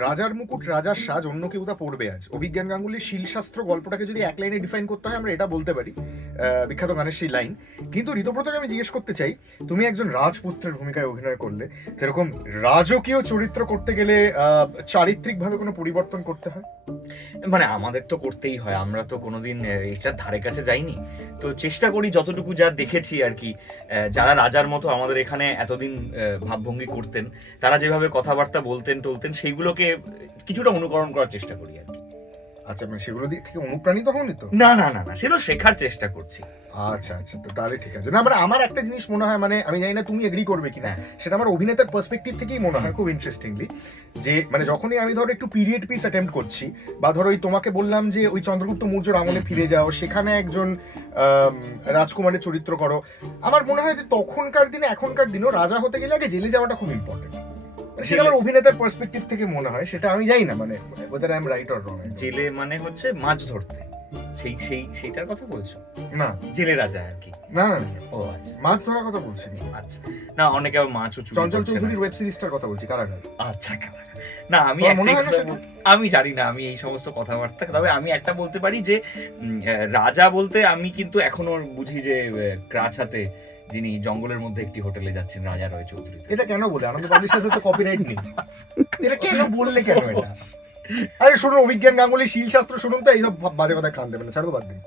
রাজার মুকুট রাজার সাজ, অন্য কেউ তা পড়বে আজ। অভিজ্ঞান গাঙ্গুলির শিলশাস্ত্র গল্পটাকে যদি এক লাইনে ডিফাইন করতে হয় আমরা এটা বলতে পারি, বিখ্যাত গানের সেই লাইন। কিন্তু ঋতব্রতকে আমি জিজ্ঞেস করতে চাই, তুমি একজন রাজপুত্রের ভূমিকায় অভিনয় করলে, সেরকম রাজকীয় চরিত্র করতে গেলে চারিত্রিকভাবে কোনো পরিবর্তন করতে হয়? মানে আমাদের তো করতেই হয়, আমরা তো কোনোদিন এটার ধারে কাছে যাইনি, তো চেষ্টা করি যতটুকু যা দেখেছি আর কি। যারা রাজার মতো আমাদের এখানে এতদিন ভাবভঙ্গি করতেন, তারা যেভাবে কথাবার্তা বলতেন টলতেন, সেইগুলোকে কিছুটা অনুকরণ করার চেষ্টা করি আর কি। আচ্ছা, মানে সেগুলো দিক থেকে অনুপ্রাণিত হওনি তো? না না না না, সেগুলো শেখার চেষ্টা করছি। আচ্ছা আচ্ছা, তো তাহলে ঠিক আছে। না মানে আমার একটা জিনিস মনে হয়, মানে আমি জানি না তুমি এগ্রি করবে কিনা, সেটা আমার অভিনেতার পার্সপেক্টিভ থেকেই মনে হয় খুব ইন্টারেস্টিংলি, যে মানে যখনই আমি ধরো একটু পিরিয়ড পিস অ্যাটেম্প্ট করছি, বা ধরো ওই তোমাকে বললাম যে ওই চন্দ্রগুপ্ত মৌর্যর আমলে ফিরে যাও, সেখানে একজন রাজকুমারের চরিত্র করো, আমার মনে হয় যে তখনকার দিনে এখনকার দিনেও রাজা হতে গেলে আগে জেলে যাওয়াটা খুব ইম্পর্টেন্ট। সেটা আমার অভিনেতার পার্সপেক্টিভ থেকে মনে হয়, সেটা আমি জানি না মানে whether I am right or wrong। জেলে মানে হচ্ছে মাছ ধরতে, সেইটার কথা বলছো? না জেলে রাজা আর কি? না না, ও আচ্ছা, মাছ ধরার কথা বলছি না। আচ্ছা না, অনেকে আবার মাছও চুরি চঞ্চল করছে না। চৌধুরীর ওয়েব সিরিজটার কথা বলছি, কারাগার। আচ্ছা, না আমি তোমার মনে একটাই হয় না কথা সেটা? আমি জানি না, আমি এই সমস্ত কথাবার্তা, তবে আমি একটা বলতে পারি যে রাজা বলতে আমি কিন্তু এখনো বুঝি যে ক্রাচ হাতে যিনি জঙ্গলের মধ্যে একটি হোটেলে যাচ্ছেন, রাজা রয় চৌধুরী। এটা কেন বলে? আনন্দ পাবলিশার্সে তো কপিরাইট নেই, এটা কেন বললে কেন এটা? আরে শুনুন, অভিজ্ঞান গাঙ্গুলি শিলশাস্ত্র শুনুন তো, এইসব বাজে কথা কান দেবেন না, ছাড়ো তো, বাদ দিন।